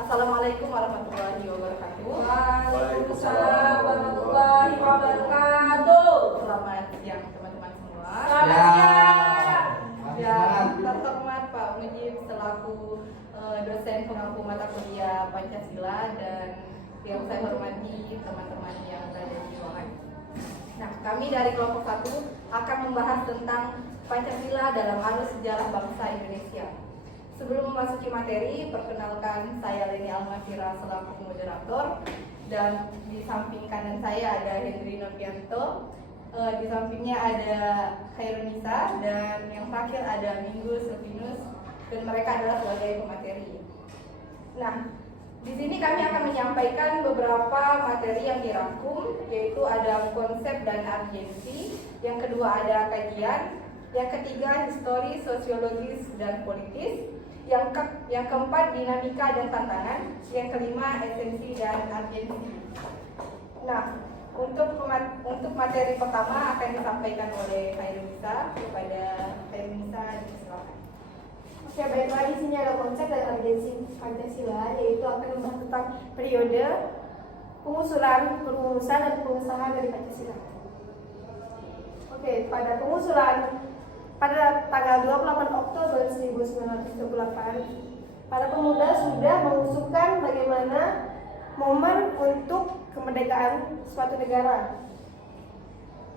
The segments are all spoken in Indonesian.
Assalamualaikum warahmatullahi wabarakatuh. Waalaikumsalam warahmatullahi wabarakatuh. Selamat siang teman-teman semua. Selamat siang. Dan terhormat Pak Mujib selaku dosen pengampu mata kuliah Pancasila dan yang saya hormati teman-teman yang berada di ruangan. Nah, kami dari kelompok 1 akan membahas tentang Pancasila dalam arus sejarah bangsa Indonesia. Sebelum memasuki materi, perkenalkan saya Leni Almafira selaku moderator, dan di samping kanan saya ada Hendri Novianto, di sampingnya ada Khairunisa, dan yang terakhir ada Minggu Silvinus, dan mereka adalah sebagai pemateri. Nah, di sini kami akan menyampaikan beberapa materi yang dirangkum, yaitu ada konsep dan urgensi, yang kedua ada kajian, yang ketiga histori, sosiologis, dan politis, yang keempat dinamika dan tantangan, yang kelima esensi dan urgensi. Nah, untuk materi pertama akan disampaikan oleh Khairunisa. Kepada Khairunisa, silakan. Oke, baiklah, di sini ada konsep dan urgensi Pancasila, yaitu akan membahas tentang periode pengusulan, perumusan, dan pengesahan dari Pancasila. Oke, pada pengusulan pada tanggal 28 Oktober 1938, para pemuda sudah mengusulkan bagaimana momen untuk kemerdekaan suatu negara.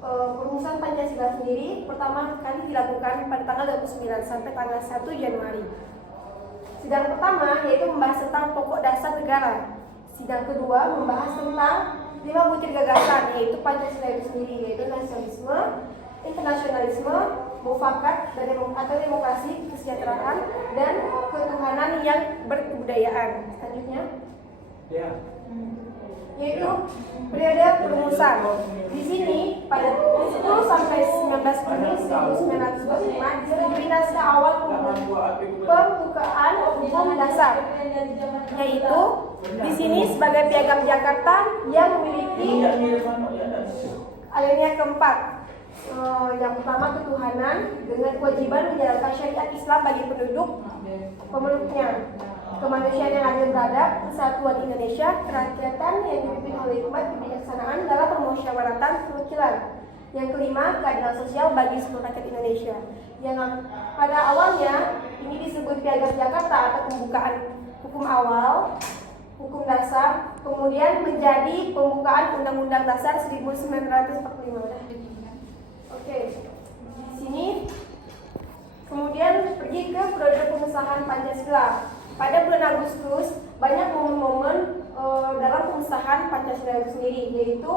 Perumusan Pancasila sendiri pertama kali dilakukan pada tanggal 29 sampai tanggal 1 Januari. Sidang pertama yaitu membahas tentang pokok dasar negara. Sidang kedua membahas tentang 5 butir gagasan, yaitu Pancasila itu sendiri, yaitu nasionalisme, internasionalisme, mufakat atau demokrasi, kesejahteraan, dan ketuhanan yang berkebudayaan. Selanjutnya, yaitu periode perumusan. Di sini pada 10 sampai 19 Juni 1945 disetujui naskah awal pembukaan umum dasar, yaitu di sini sebagai piagam Jakarta yang memiliki alinea keempat. Yang pertama ketuhanan dengan kewajiban menjalankan syariat Islam bagi penduduk pemeluknya, kemanusiaan yang adil beradab, kesatuan Indonesia, kerakyatan yang dipimpin oleh hikmat kebijaksanaan dalam permusyawaratan perwakilan. Yang kelima, keadilan sosial bagi seluruh rakyat Indonesia. Yang pada awalnya ini disebut Piagam Jakarta atau pembukaan hukum awal, hukum dasar, kemudian menjadi pembukaan Undang-Undang Dasar 1945. Oke, di sini kemudian pergi ke periode pengesahan Pancasila. Pada bulan Agustus banyak momen-momen dalam pengesahan Pancasila itu sendiri, yaitu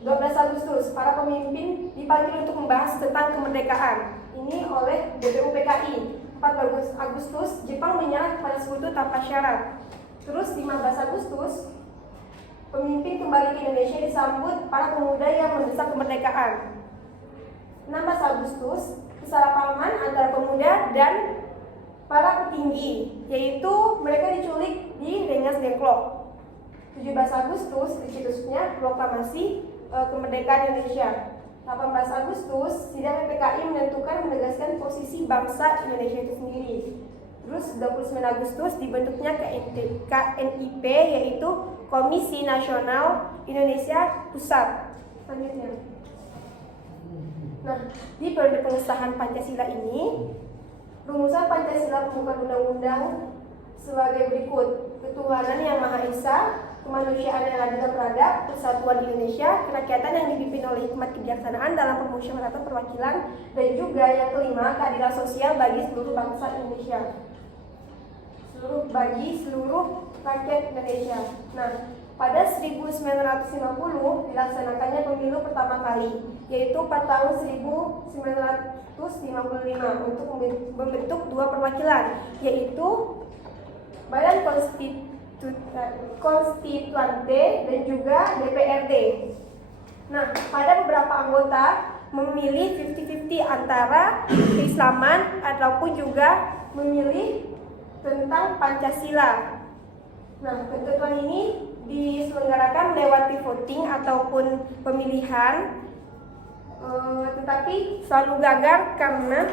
12 Agustus para pemimpin dipanggil untuk membahas tentang kemerdekaan. Ini oleh BPUPKI. 14 Agustus Jepang menyerah kepada sekutu tanpa syarat. Terus 15 Agustus pemimpin kembali ke Indonesia disambut para pemuda yang mendesak kemerdekaan. 16 Agustus kesalahpahaman antara pemuda dan para petinggi, yaitu mereka diculik di Rengas Dengklok. 17 Agustus dicetusnya proklamasi kemerdekaan Indonesia. 18 Agustus sidang PPKI menentukan menegaskan posisi bangsa Indonesia itu sendiri. Terus 29 Agustus dibentuknya KNIP, yaitu Komisi Nasional Indonesia Pusat. Selanjutnya, nah, di periode pengesahan Pancasila ini, rumusan Pancasila pembukaan undang-undang sebagai berikut: ketuhanan yang Maha Esa, kemanusiaan yang adil dan beradab, persatuan Indonesia, kerakyatan yang dipimpin oleh hikmat kebijaksanaan dalam permusyawaratan perwakilan, dan juga yang kelima, keadilan sosial bagi seluruh bangsa Indonesia, bagi seluruh rakyat Indonesia. Nah, pada 1950 dilaksanakannya pemilu pertama kali, yaitu pada tahun 1955 untuk membentuk dua perwakilan, yaitu Badan Konstituante dan juga DPRD. Nah, pada beberapa anggota memilih 50-50 antara keislaman ataupun juga memilih tentang Pancasila. Nah, ketentuan ini diselenggarakan melewati voting ataupun pemilihan, tetapi selalu gagal karena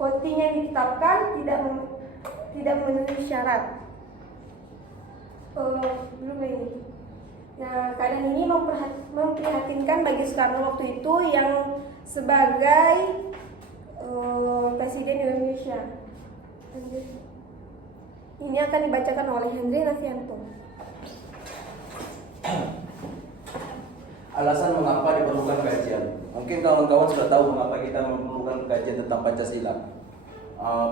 voting yang ditetapkan tidak memenuhi syarat. Belum ini. Nah, keadaan ini memprihatinkan bagi Soekarno waktu itu yang sebagai Presiden Indonesia. Ini akan dibacakan oleh Henry Nafianto. Alasan mengapa diperlukan kajian. Mungkin kawan-kawan sudah tahu mengapa kita memerlukan kajian tentang Pancasila.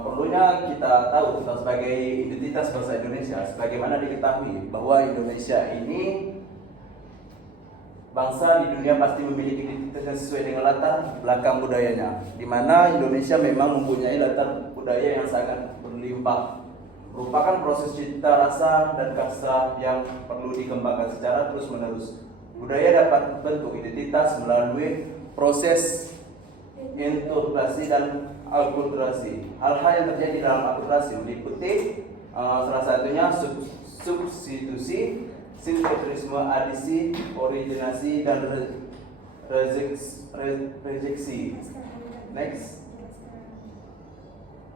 Perlunya kita tahu tentang sebagai identitas bangsa Indonesia. Sebagaimana diketahui bahwa Indonesia ini bangsa di dunia pasti memiliki identitas sesuai dengan latar belakang budayanya. Di mana Indonesia memang mempunyai latar budaya yang sangat berlimpah, merupakan proses cita rasa dan kasta yang perlu dikembangkan secara terus-menerus. Budaya dapat bentuk identitas melalui proses interpretasi dan akulturasi. Hal-hal yang terjadi dalam akulturasi meliputi salah satunya substitusi, sinkretisme, adisi, originasi, dan rejeksi. Next.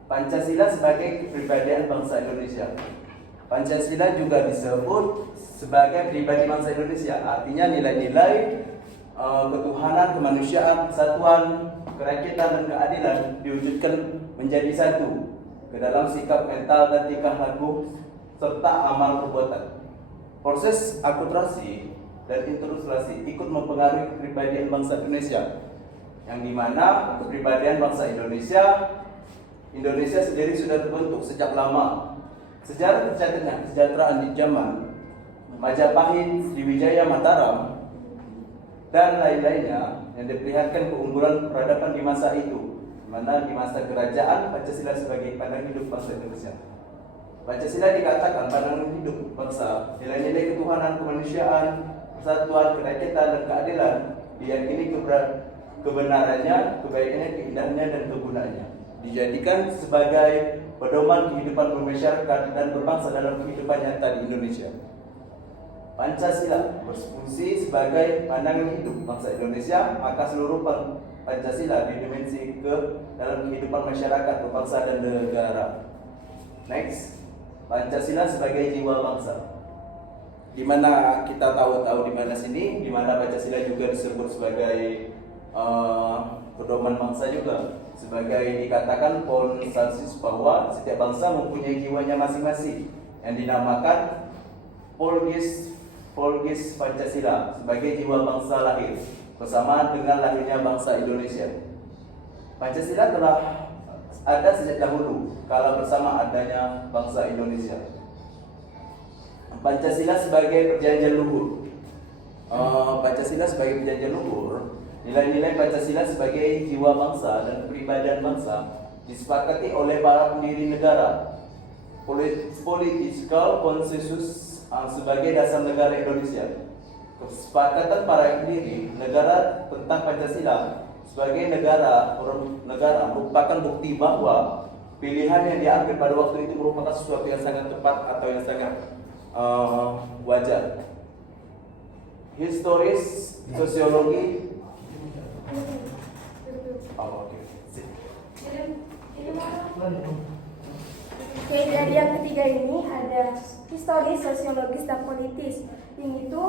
Pancasila sebagai kepribadian bangsa Indonesia. Pancasila juga disebut sebagai pribadi bangsa Indonesia, artinya nilai-nilai ketuhanan, kemanusiaan, kesatuan, kerakyatan, dan keadilan diwujudkan menjadi satu ke dalam sikap, mental, dan tingkah laku serta amal perbuatan. Proses akulturasi dan interaksi ikut mempengaruhi kepribadian bangsa Indonesia, yang dimana kepribadian bangsa Indonesia sendiri sudah terbentuk sejak lama. Sejarah tercatatnya kesejahteraan di zaman Majapahit, Sriwijaya, Mataram, dan lain-lainnya yang diperlihatkan keunggulan peradaban di masa itu, di mana di masa kerajaan Pancasila sebagai pandangan hidup bangsa Indonesia. Pancasila dikatakan pandangan hidup bangsa, nilai-nilai ketuhanan, kemanusiaan, persatuan, kerakyatan, dan keadilan, diyakini kebenarannya, kebaikannya, keindahannya, dan kegunaannya, dijadikan sebagai pedoman kehidupan bermasyarakat dan berbangsa dalam kehidupan nyata di Indonesia. Pancasila berfungsi sebagai pandangan hidup bangsa Indonesia, maka seluruh Pancasila didimensi ke dalam kehidupan masyarakat, berbangsa, dan negara. Next, Pancasila sebagai jiwa bangsa. Di mana kita tahu di mana sini, di mana Pancasila juga disebut sebagai pedoman bangsa juga, sebagai dikatakan konsensus bahwa setiap bangsa mempunyai jiwanya masing-masing yang dinamakan Polgis Pancasila sebagai jiwa bangsa lahir bersamaan dengan lahirnya bangsa Indonesia. Pancasila telah ada sejak dahulu kala bersama adanya bangsa Indonesia. Pancasila sebagai perjanjian luhur. Nilai-nilai Pancasila sebagai jiwa bangsa dan kepribadian bangsa disepakati oleh para pendiri negara. Political consensus sebagai dasar negara Indonesia. Kesepakatan para pendiri negara tentang Pancasila sebagai negara merupakan bukti bahwa pilihan yang diambil pada waktu itu merupakan sesuatu yang sangat tepat atau yang sangat wajar. Historis, sosiologi. Oke, jadi yang ketiga ini ada historis, sosiologis, dan politis. Yang itu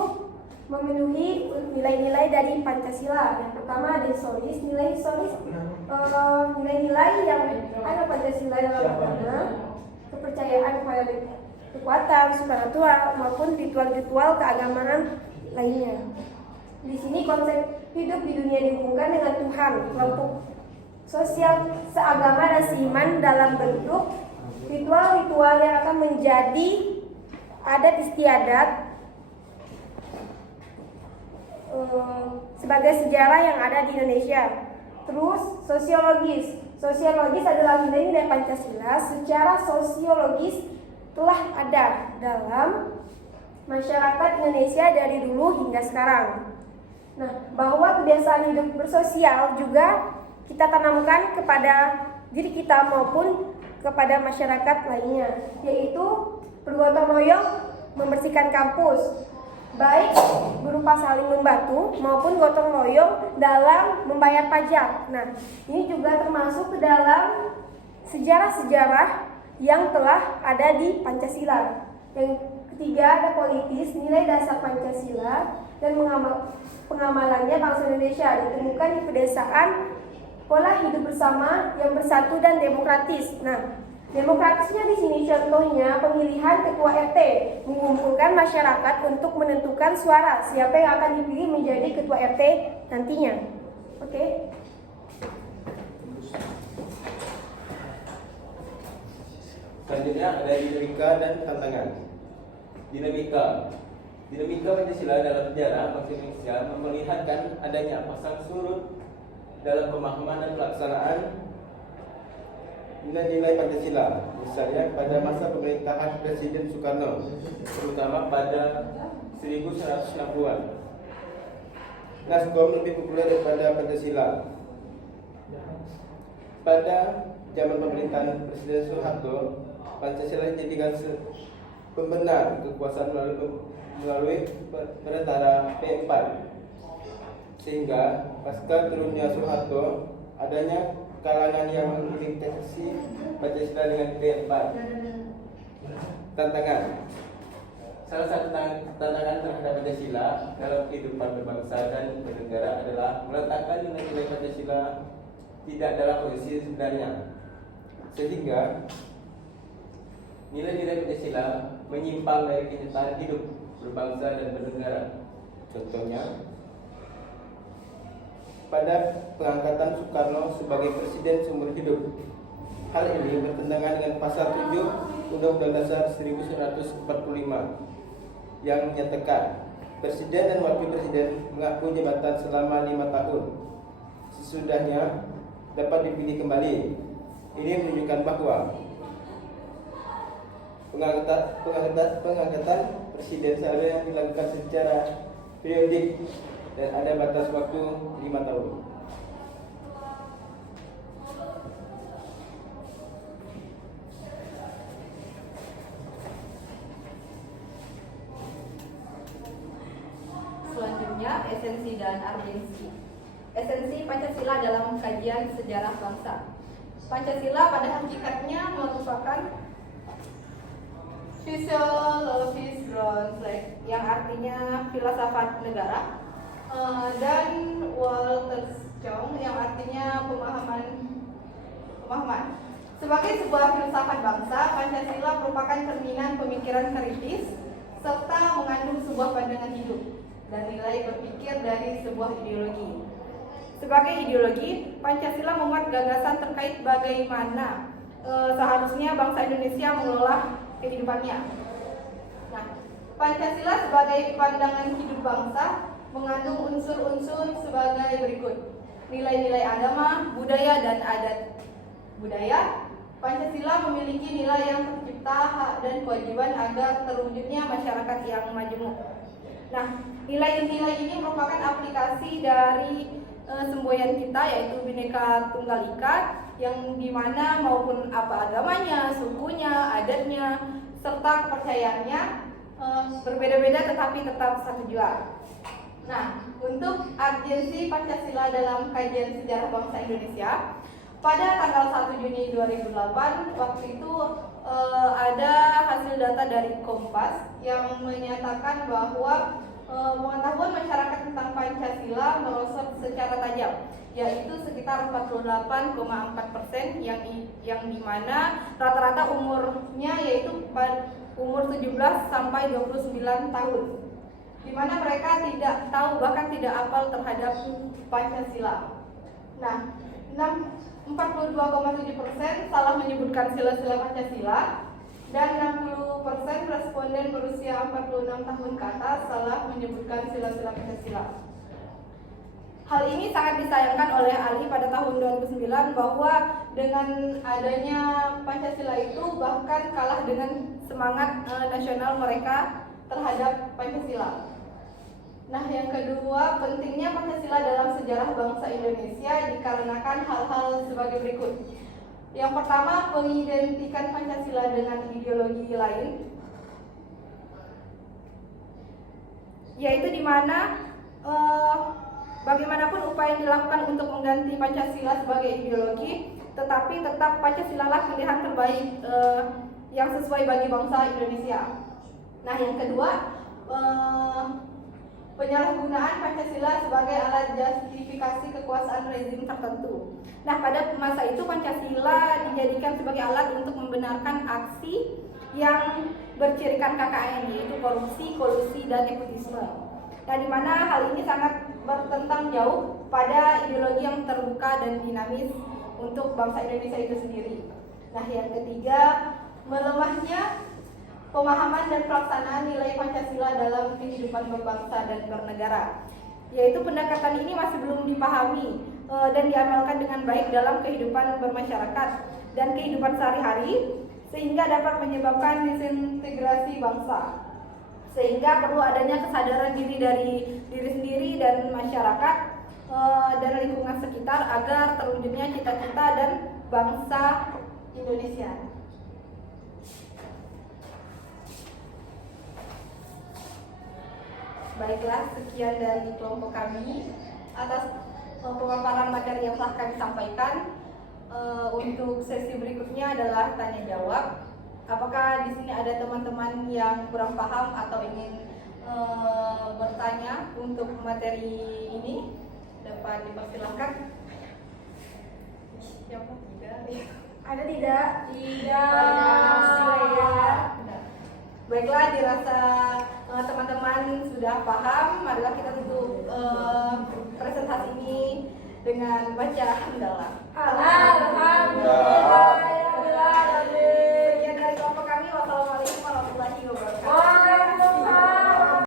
memenuhi nilai-nilai dari Pancasila. Yang pertama ada historis, nilai-nilai yang ada Pancasila dalam agama, kepercayaan kepada kekuatan supranatural maupun ritual-ritual keagamaan lainnya. Di sini konsep hidup di dunia dihubungkan dengan Tuhan, kelompok sosial seagama dan seiman dalam bentuk ritual-ritual yang akan menjadi adat istiadat sebagai sejarah yang ada di Indonesia. Terus sosiologis adalah nilai-nilai Pancasila secara sosiologis telah ada dalam masyarakat Indonesia dari dulu hingga sekarang. Nah, bahwa kebiasaan hidup bersosial juga kita tanamkan kepada diri kita maupun kepada masyarakat lainnya, yaitu bergotong royong membersihkan kampus, baik berupa saling membantu maupun gotong royong dalam membayar pajak. Nah, ini juga termasuk ke dalam sejarah-sejarah yang telah ada di Pancasila. Yang ketiga ada politis, nilai dasar Pancasila dan pengamalannya bangsa Indonesia ditemukan di pedesaan pola hidup bersama yang bersatu dan demokratis. Nah, demokratisnya di sini contohnya pemilihan ketua RT, mengumpulkan masyarakat untuk menentukan suara siapa yang akan dipilih menjadi ketua RT nantinya. Oke. Selanjutnya ada dinamika dan tantangan. Dinamika Pancasila dalam sejarah bangsa Indonesia memperlihatkan adanya pasang surut dalam pemahaman dan pelaksanaan nilai-nilai Pancasila. Misalnya pada masa pemerintahan Presiden Soekarno, terutama pada 1960-an. Naskom lebih populer daripada Pancasila. Pada zaman pemerintahan Presiden Soeharto, Pancasila dijadikan pembenar kekuasaan melalui perantara P4, sehingga pasca turunnya Soeharto adanya kalangan yang menginterpretasi Pancasila dengan P4. Tantangan. Salah satu tantangan terhadap Pancasila dalam kehidupan berbangsa dan bernegara adalah meletakkan nilai-nilai Pancasila tidak dalam posisi sebenarnya, sehingga nilai-nilai Pancasila menyimpang dari kenyataan hidup berbangsa dan bernegara. Contohnya, pada pengangkatan Soekarno sebagai presiden seumur hidup. Hal ini bertentangan dengan pasal 7 Undang-Undang Dasar 1945 yang menyatakan presiden dan wakil presiden mengaku jabatan selama 5 tahun. Sesudahnya dapat dipilih kembali. Ini menunjukkan bahwa pengangkatan presiden seharusnya dilakukan secara periodik dan ada batas waktu 5 tahun. Selanjutnya, esensi dan urgensi. Esensi Pancasila dalam kajian sejarah bangsa. Pancasila pada hakikatnya merupakan physiologis ground flag, yang artinya filsafat negara, dan Weltanschauung yang artinya pemahaman. Sebagai sebuah filsafat bangsa, Pancasila merupakan cerminan pemikiran kritis serta mengandung sebuah pandangan hidup dan nilai berpikir dari sebuah ideologi. Sebagai ideologi, Pancasila memuat gagasan terkait bagaimana seharusnya bangsa Indonesia mengelola kehidupannya. Nah, Pancasila sebagai pandangan hidup bangsa mengandung unsur-unsur sebagai berikut: nilai-nilai agama, budaya, dan adat. Budaya, Pancasila memiliki nilai yang tercipta, hak dan kewajiban agar terwujudnya masyarakat yang majemuk. Nah, nilai-nilai ini merupakan aplikasi dari semboyan kita, yaitu Bhinneka Tunggal Ika, yang dimana maupun apa agamanya, sukunya, adatnya, serta kepercayaannya berbeda-beda tetapi tetap satu jua. Nah, untuk urgensi Pancasila dalam kajian sejarah bangsa Indonesia, pada tanggal 1 Juni 2008, waktu itu ada hasil data dari Kompas yang menyatakan bahwa pengetahuan masyarakat tentang Pancasila merosot secara tajam, yaitu sekitar 48,4%, yang dimana rata-rata umurnya yaitu umur 17 sampai 29 tahun, dimana mereka tidak tahu bahkan tidak hafal terhadap Pancasila. Nah, 42,7% salah menyebutkan sila-sila Pancasila, dan 60% responden berusia 46 tahun ke atas salah menyebutkan sila-sila Pancasila. Hal ini sangat disayangkan oleh Ali pada tahun 2009 bahwa dengan adanya Pancasila itu bahkan kalah dengan semangat nasional mereka terhadap Pancasila. Nah, yang kedua, pentingnya Pancasila dalam sejarah bangsa Indonesia dikarenakan hal-hal sebagai berikut. Yang pertama, mengidentikan Pancasila dengan ideologi lain. yaitu di mana bagaimanapun upaya yang dilakukan untuk mengganti Pancasila sebagai ideologi, tetapi tetap Pancasila lah pilihan terbaik yang sesuai bagi bangsa Indonesia. Nah, yang kedua, penyalahgunaan Pancasila sebagai alat justifikasi kekuasaan rezim tertentu. Nah, pada masa itu Pancasila dijadikan sebagai alat untuk membenarkan aksi yang bercirikan KKN, yaitu korupsi, kolusi, dan nepotisme. Nah, di mana hal ini sangat bertentang jauh pada ideologi yang terbuka dan dinamis untuk bangsa Indonesia itu sendiri. Nah, yang ketiga, melemahnya pemahaman dan pelaksanaan nilai Pancasila dalam kehidupan berbangsa dan bernegara, yaitu pendekatan ini masih belum dipahami dan diamalkan dengan baik dalam kehidupan bermasyarakat dan kehidupan sehari-hari, sehingga dapat menyebabkan disintegrasi bangsa. Sehingga perlu adanya kesadaran diri dari diri sendiri dan masyarakat dan lingkungan sekitar agar terwujudnya cita-cita dan bangsa Indonesia. Baiklah, sekian dari kelompok kami atas pemaparan materi yang telah kami sampaikan. Untuk sesi berikutnya adalah tanya jawab. Apakah di sini ada teman-teman yang kurang paham atau ingin bertanya untuk materi ini? Dapat dipersilahkan. Siapa? Tidak. Ada tidak? Tidak. Baiklah, dirasa teman-teman sudah paham. Marilah kita tutup presentasi ini dengan baca hamdalah.